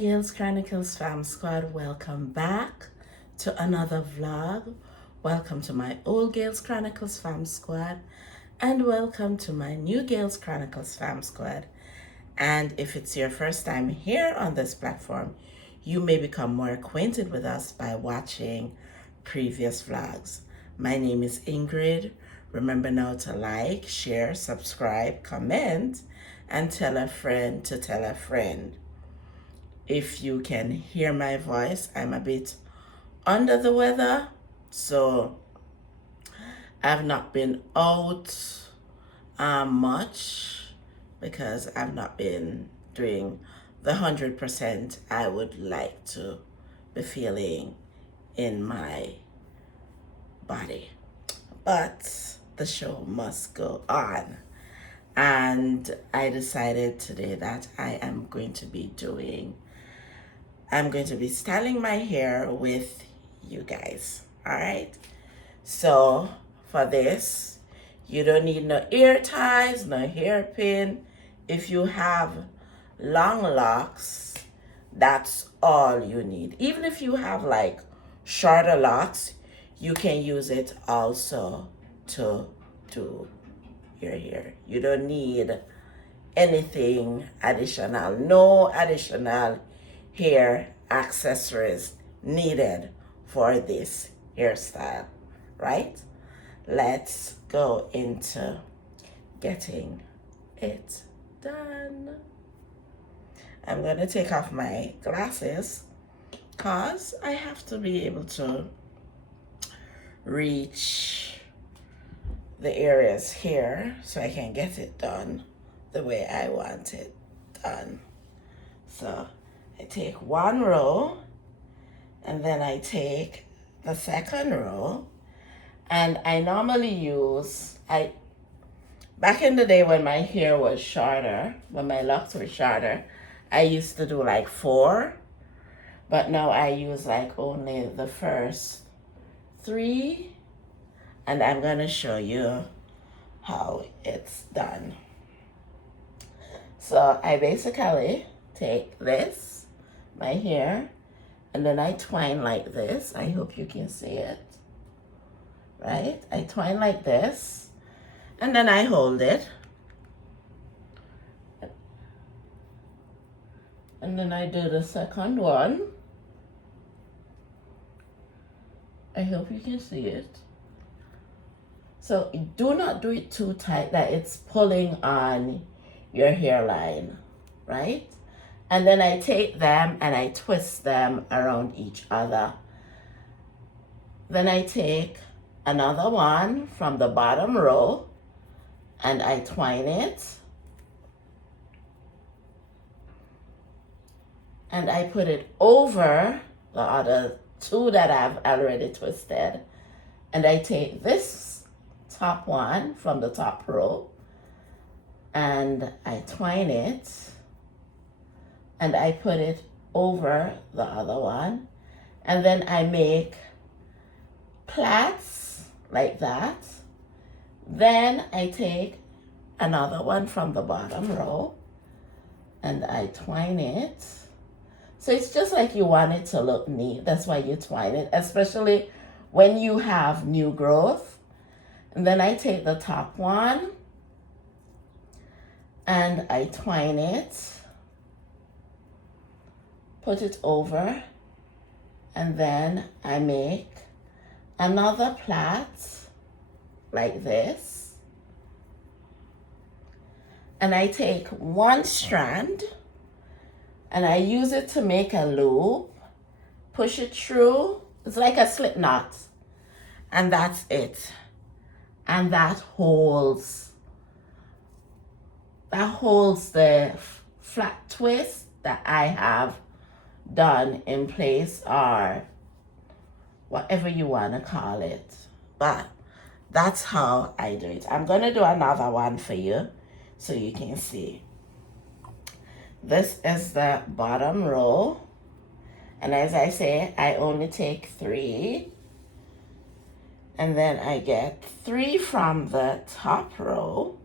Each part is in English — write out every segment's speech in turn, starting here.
Gayle's Chronicles fam squad, welcome back to another vlog. Welcome to my old Gayle's Chronicles fam squad and welcome to my new Gayle's Chronicles fam squad. And if it's your first time here on this platform, you may become more acquainted with us by watching previous vlogs. My name is Ingrid. Remember now to like, share, subscribe, comment, and tell a friend to tell a friend. If you can hear my voice, I'm a bit under the weather, so I've not been out much because I've not been doing the 100% I would like to be feeling in my body. But the show must go on. And I decided today that I'm going to be styling my hair with you guys. All right. So for this, you don't need no ear ties, no hairpin. If you have long locks, that's all you need. Even if you have like shorter locks, you can use it also to do your hair. You don't need anything additional. No additional hair accessories needed for this hairstyle, right? Let's go into getting it done. I'm gonna take off my glasses because I have to be able to reach the areas here so I can get it done the way I want it done. So I take one row and then I take the second row, and I normally use, back in the day when my hair was shorter, when my locks were shorter, I used to do like 4, but now I use like only the first 3, and I'm gonna show you how it's done. So I basically take this, my hair, and then I twine like this. I hope you can see it, right? I twine like this, and then I hold it. And then I do the second one. I hope you can see it. So do not do it too tight that it's pulling on your hairline, right? And then I take them and I twist them around each other. Then I take another one from the bottom row and I twine it. And I put it over the other 2 that I've already twisted. And I take this top one from the top row and I twine it and I put it over the other one, and then I make plaits like that. Then I take another one from the bottom row and I twine it. So it's just like you want it to look neat. That's why you twine it, especially when you have new growth. And then I take the top one and I twine it, put it over, and then I make another plait like this. And I take one strand and I use it to make a loop, push it through. It's like a slip knot, and that's it. And that holds the flat twist that I have done in place, or whatever you want to call it. But that's how I do it. I'm going to do another one for you so you can see. This is the bottom row. And as I say, I only take 3. And then I get 3 from the top row.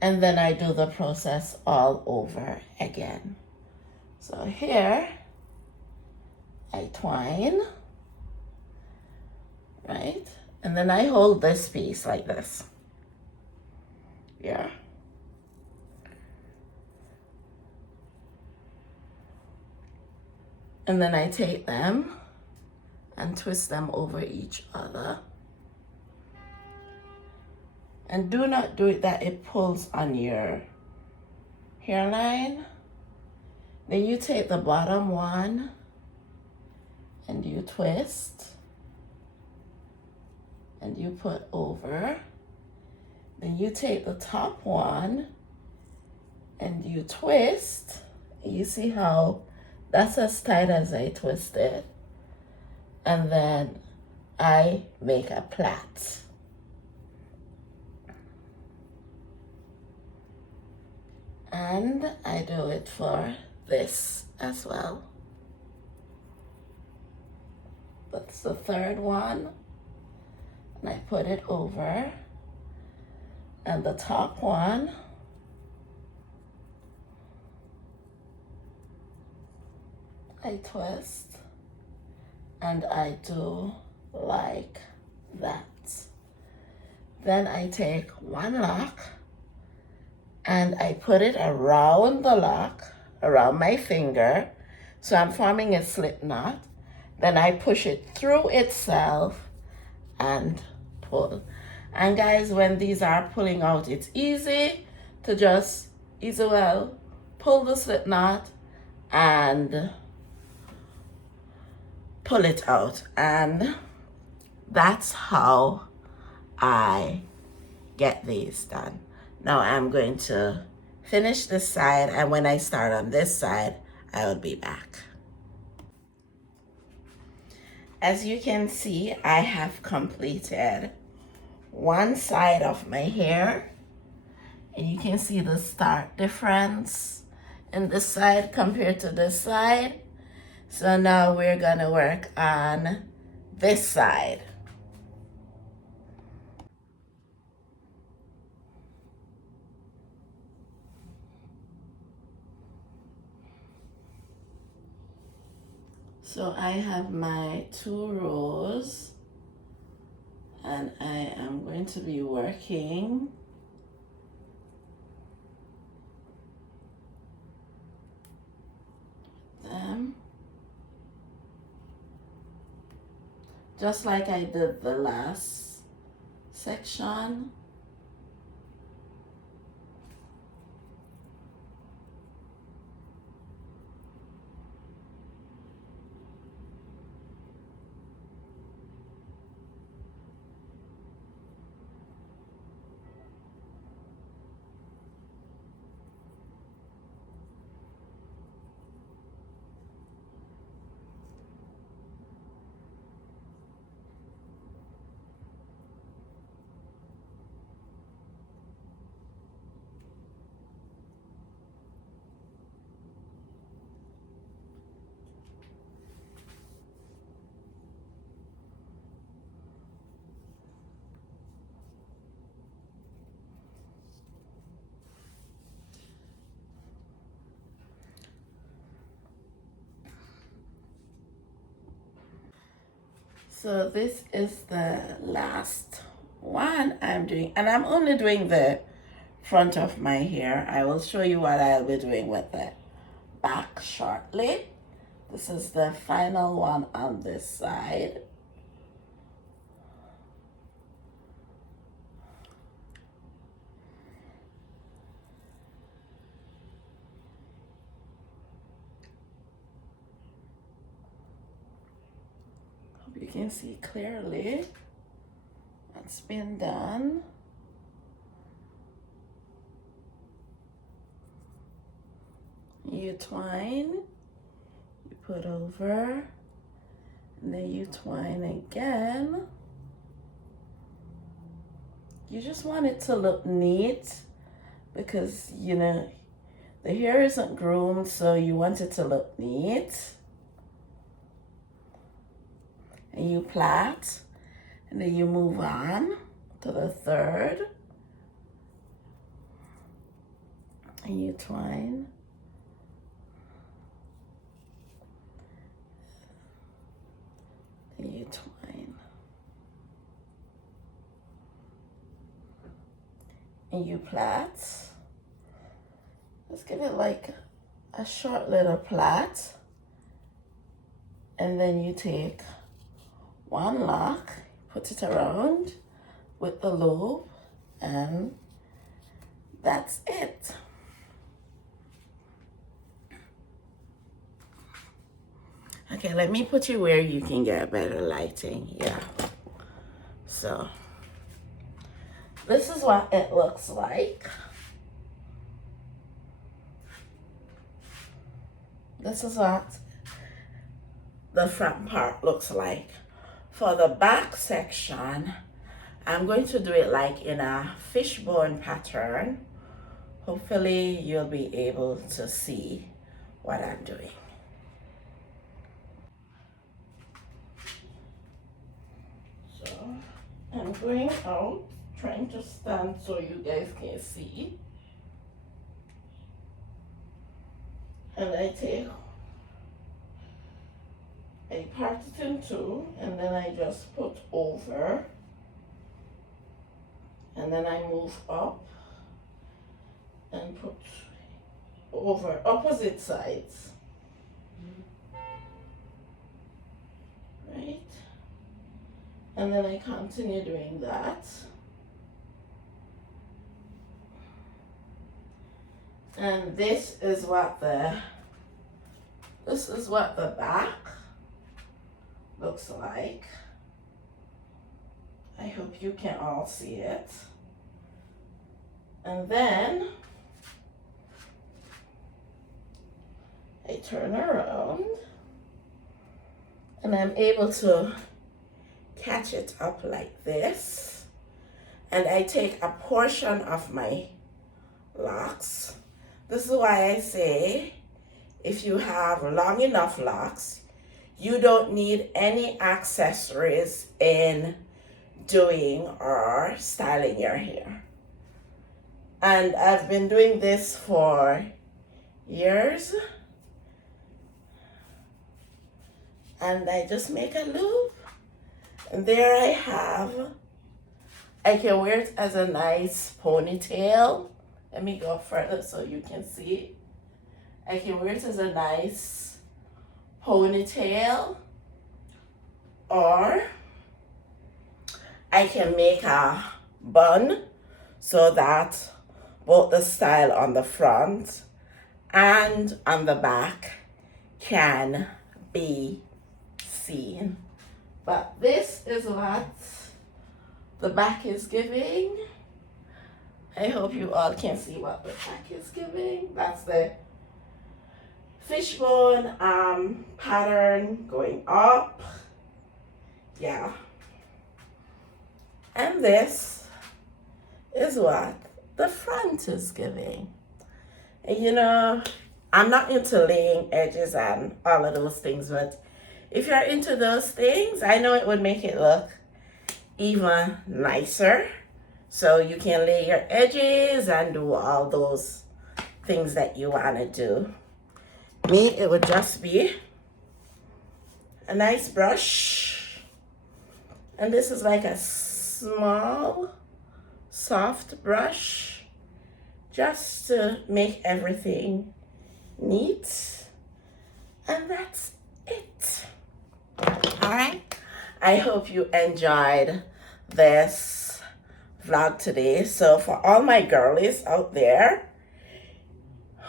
And then I do the process all over again. So here I twine, right? And then I hold this piece like this. Yeah. And then I take them and twist them over each other. And do not do it that it pulls on your hairline. Then you take the bottom one and you twist and you put over. Then you take the top one and you twist. You see how that's as tight as I twist it. And then I make a plait. And I do it for this as well. That's the third one. And I put it over. And the top one, I twist. And I do like that. Then I take one lock and I put it around the lock, around my finger. So I'm forming a slip knot. Then I push it through itself and pull. And guys, when these are pulling out, it's easy to just pull the slip knot and pull it out. And that's how I get these done. Now I'm going to finish this side, and when I start on this side, I will be back. As you can see, I have completed one side of my hair, and you can see the stark difference in this side compared to this side. So now we're gonna work on this side. So I have my 2 rows, and I am going to be working them just like I did the last section. So this is the last one I'm doing, and I'm only doing the front of my hair. I will show you what I'll be doing with the back shortly. This is the final one on this side. Hope you can see clearly what's been done. You twine, you put over, and then you twine again. You just want it to look neat because, you know, the hair isn't groomed, so you want it to look neat. And you plait, and then you move on to the third. and you twine. And you twine. And you plait. Let's give it like a short little plait. And then you take one lock, put it around with the loop, and that's it. Okay, let me put you where you can get better lighting. Yeah. So this is what it looks like. This is what the front part looks like. For the back section, I'm going to do it like in a fishbone pattern. Hopefully you'll be able to see what I'm doing. So I'm going out, trying to stand so you guys can see. And I part it in two, and then I just put over, and then I move up and put over opposite sides. Right? And then I continue doing that. And this is what the back looks like. I hope you can all see it. And then I turn around and I'm able to catch it up like this. And I take a portion of my locks. This is why I say if you have long enough locks, you don't need any accessories in doing or styling your hair. And I've been doing this for years. And I just make a loop. And there I can wear it as a nice ponytail. Let me go further so you can see. I can wear it as a nice ponytail, or I can make a bun so that both the style on the front and on the back can be seen. But this is what the back is giving. I hope you all can see what the back is giving. That's the fishbone pattern going up. Yeah. And this is what the front is giving. And you know, I'm not into laying edges and all of those things, but if you're into those things, I know it would make it look even nicer. So you can lay your edges and do all those things that you want to do. Me, it would just be a nice brush. And this is like a small, soft brush, just to make everything neat. And that's it. All right. I hope you enjoyed this vlog today. So for all my girlies out there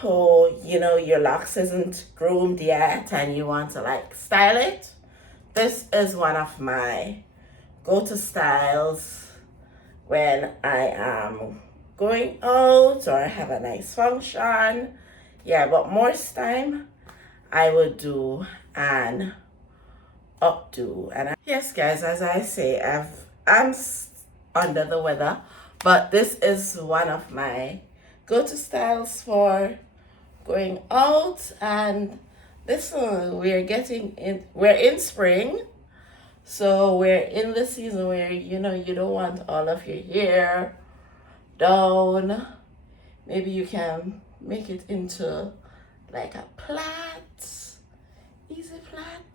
who, you know, your locks isn't groomed yet and you want to like style it, this is one of my go-to styles when I am going out or I have a nice function. Yeah, but most time I would do an updo. And yes guys, as I say, I'm under the weather, but this is one of my go-to styles for going out. And this we're in spring, so we're in the season where, you know, you don't want all of your hair down. Maybe you can make it into like a plait, easy plait,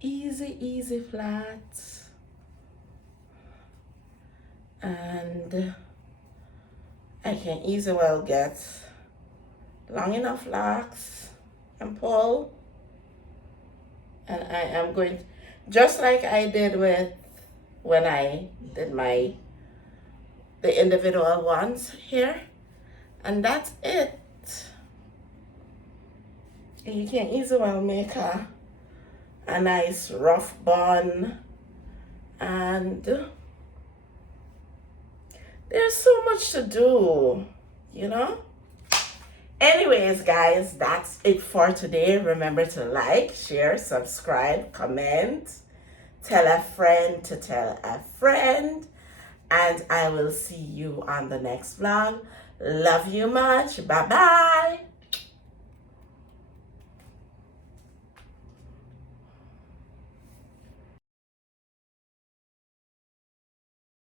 easy plait. And I can easily well get long enough locks and pull. And I am going to, just like I did with when I did the individual ones here. And that's it. You can easily well make a nice rough bun. And there's so much to do, you know? Anyways, guys, that's it for today. Remember to like, share, subscribe, comment, tell a friend to tell a friend. And I will see you on the next vlog. Love you much. Bye-bye.